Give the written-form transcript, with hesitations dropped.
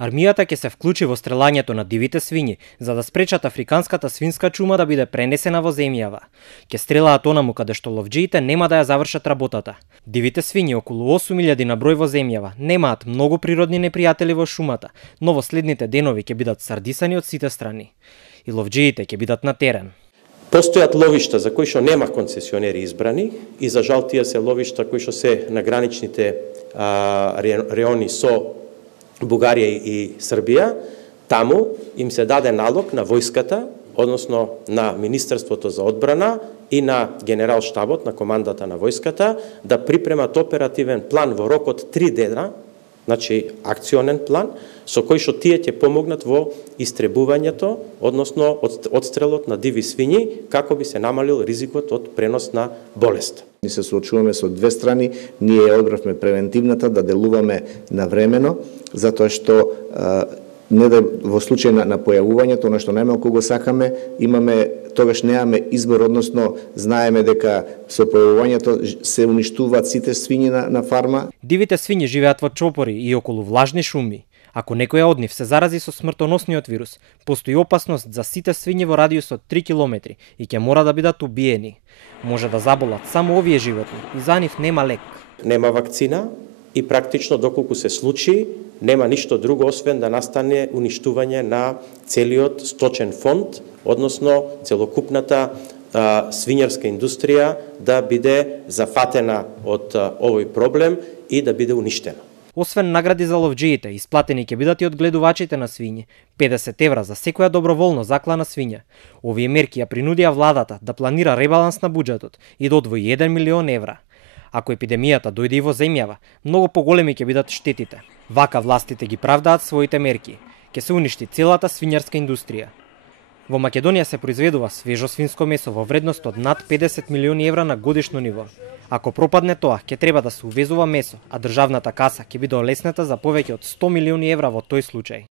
Армијата ќе се вклучи во стрелањето на дивите свињи за да спречат африканската свинска чума да биде пренесена во земјава. Ќе стрелаат онаму каде што ловџиите нема да ја завршат работата. Дивите свињи, околу 8000 на број во земјава, немаат многу природни непријатели во шумата, но во следните денови ќе бидат сардисани од сите страни. И ловџиите ќе бидат на терен. Постојат ловишта за кои што нема концесионери избрани и за жал тие се ловишта кои што се на граничните реони со Бугарија и Србија. Таму им се даде налог на војската, односно на Министерството за одбрана и на Генерал-штабот, на командата на војската, да припремат оперативен план во рок од 3 дена, значи акционен план, со кој што тие ќе помогнат во истребувањето, односно одстрелот на диви свињи, како би се намалил ризикот од пренос на болест. Ние се соочуваме со две страни, ние ја одбравме превентивната да делуваме навремено, затоа што не да во случај на појавувањето, на што најмалку го сакаме, тогаш немаме избор, односно знаеме дека со појавувањето се уништуваат сите свињи на фарма. Дивите свињи живеат во чопори и околу влажни шуми. Ако некоја од нив се зарази со смртоносниот вирус, постои опасност за сите свињи во радиус од 3 километри и ќе мора да бидат убиени. Може да заболат само овие животни и за нив нема лек. Нема вакцина и практично доколку се случи, нема ништо друго освен да настане уништување на целиот сточен фонд, односно целокупната свињарска индустрија да биде зафатена од овој проблем и да биде уништена. Освен награди за ловџиите, исплатени ќе бидат и од гледувачите на свињи, 50 евра за секоја доброволно заклана свиња. Овие мерки ја принудија владата да планира ребаланс на буџетот и да одвои 1 милион евра. Ако епидемијата дојде и во земјава, многу поголеми ќе бидат штетите. Вака властите ги правдаат своите мерки. Ќе се уништи целата свињарска индустрија. Во Македонија се произведува свежо свинско месо во вредност од над 50 милиони евра на годишно ниво. Ако пропадне тоа, ќе треба да се увезува месо, а државната каса ќе биде олесната за повеќе од 100 милиони евра во тој случај.